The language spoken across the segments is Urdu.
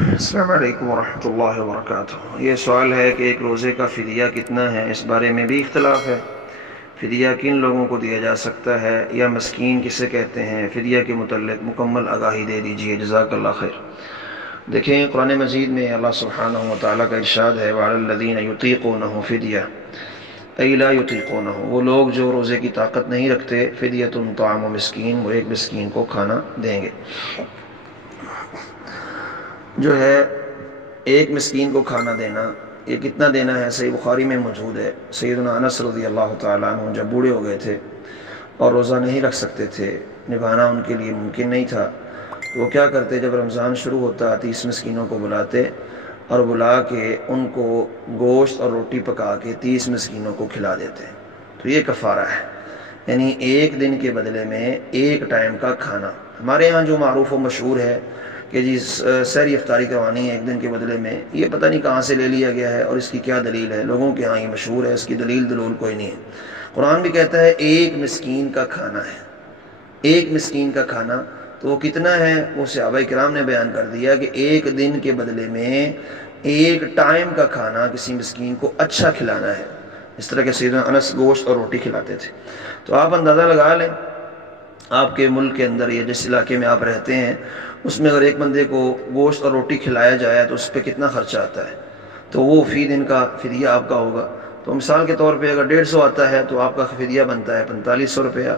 السلام علیکم ورحمۃ اللہ وبرکاتہ۔ یہ سوال ہے کہ ایک روزے کا فدیہ کتنا ہے، اس بارے میں بھی اختلاف ہے۔ فدیہ کن لوگوں کو دیا جا سکتا ہے یا مسکین کسے کہتے ہیں، فدیہ کے متعلق مکمل آگاہی دے دیجیے، جزاک اللہ خیر۔ دیکھیں قرآن مجید میں اللہ سبحانہ و تعالیٰ کا ارشاد ہے وعلی الذین یطیقونہ فدیہ ای لا یطیقونہ، وہ لوگ جو روزے کی طاقت نہیں رکھتے، فدیۃ طعام مسکین، وہ ایک مسکین کو کھانا دیں گے۔ جو ہے ایک مسکین کو کھانا دینا، یہ کتنا دینا ہے، صحیح بخاری میں موجود ہے۔ سیدنا انس رضی اللہ تعالیٰ عنہ جب بوڑھے ہو گئے تھے اور روزہ نہیں رکھ سکتے تھے، نبھانا ان کے لیے ممکن نہیں تھا، تو وہ کیا کرتے، جب رمضان شروع ہوتا 30 مسکینوں کو بلاتے اور بلا کے ان کو گوشت اور روٹی پکا کے 30 مسکینوں کو کھلا دیتے۔ تو یہ کفارہ ہے، یعنی ایک دن کے بدلے میں ایک ٹائم کا کھانا۔ ہمارے ہاں جو معروف و مشہور ہے کہ جی سحری افطاری کروانی ہے ایک دن کے بدلے میں، یہ پتہ نہیں کہاں سے لے لیا گیا ہے اور اس کی کیا دلیل ہے۔ لوگوں کے ہاں یہ مشہور ہے، اس کی دلیل کوئی نہیں ہے۔ قرآن بھی کہتا ہے ایک مسکین کا کھانا ہے، ایک مسکین کا کھانا، تو وہ کتنا ہے وہ صحابہ کرام نے بیان کر دیا کہ ایک دن کے بدلے میں ایک ٹائم کا کھانا کسی مسکین کو اچھا کھلانا ہے۔ اس طرح کے سیدنا انس گوشت اور روٹی کھلاتے تھے۔ تو آپ اندازہ لگا لیں آپ کے ملک کے اندر یا جس علاقے میں آپ رہتے ہیں، اس میں اگر ایک بندے کو گوشت اور روٹی کھلایا جائے تو اس پہ کتنا خرچہ آتا ہے، تو وہ فی دن کا فدیہ آپ کا ہوگا۔ تو مثال کے طور پہ اگر 150 آتا ہے تو آپ کا فدیہ بنتا ہے 4500 روپیہ،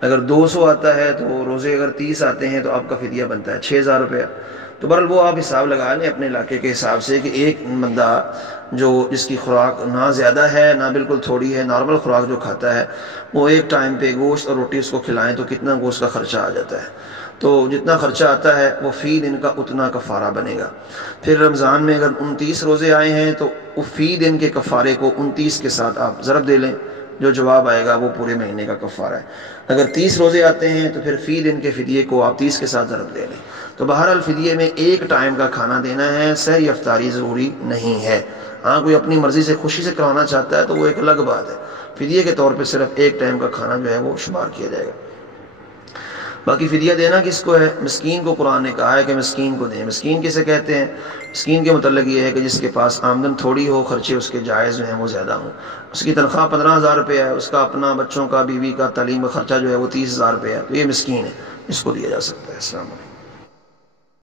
اگر 200 آتا ہے تو روزے اگر 30 آتے ہیں تو آپ کا فدیہ بنتا ہے 6000 روپیہ۔ تو بہرحال وہ آپ حساب لگا لیں اپنے علاقے کے حساب سے کہ ایک بندہ جو جس کی خوراک نہ زیادہ ہے نہ بالکل تھوڑی ہے، نارمل خوراک جو کھاتا ہے، وہ ایک ٹائم پہ گوشت اور روٹی اس کو کھلائیں تو کتنا گوشت کا خرچہ آ جاتا ہے۔ تو جتنا خرچہ آتا ہے وہ فی دن کا اتنا کفارہ بنے گا۔ پھر رمضان میں اگر 29 روزے آئے ہیں تو فی دن کے کفارے کو 29 کے ساتھ آپ ضرب دے لیں، جو جواب آئے گا وہ پورے مہینے کا کفارہ ہے۔ اگر 30 روزے آتے ہیں تو پھر فی دن کے فدیے کو آپ 30 کے ساتھ ضرب دے لیں۔ تو بہرحال فدیے میں ایک ٹائم کا کھانا دینا ہے، سحری افطاری ضروری نہیں ہے۔ ہاں کوئی اپنی مرضی سے خوشی سے کرانا چاہتا ہے تو وہ ایک الگ بات ہے، فدیے کے طور پہ صرف ایک ٹائم کا کھانا جو ہے وہ شمار کیا جائے گا۔ باقی فدیہ دینا کس کو ہے، مسکین کو قرآن نے کہا ہے کہ مسکین کو دیں۔ مسکین کسے کہتے ہیں، مسکین کے متعلق یہ ہے کہ جس کے پاس آمدن تھوڑی ہو، خرچے اس کے جائز جو ہیں وہ زیادہ ہوں۔ اس کی تنخواہ 15000 روپے ہے، اس کا اپنا بچوں کا بیوی کا تعلیم کا خرچہ جو ہے وہ 30000 روپے ہے، تو یہ مسکین ہے، اس کو دیا جا سکتا ہے۔ السلام علیکم۔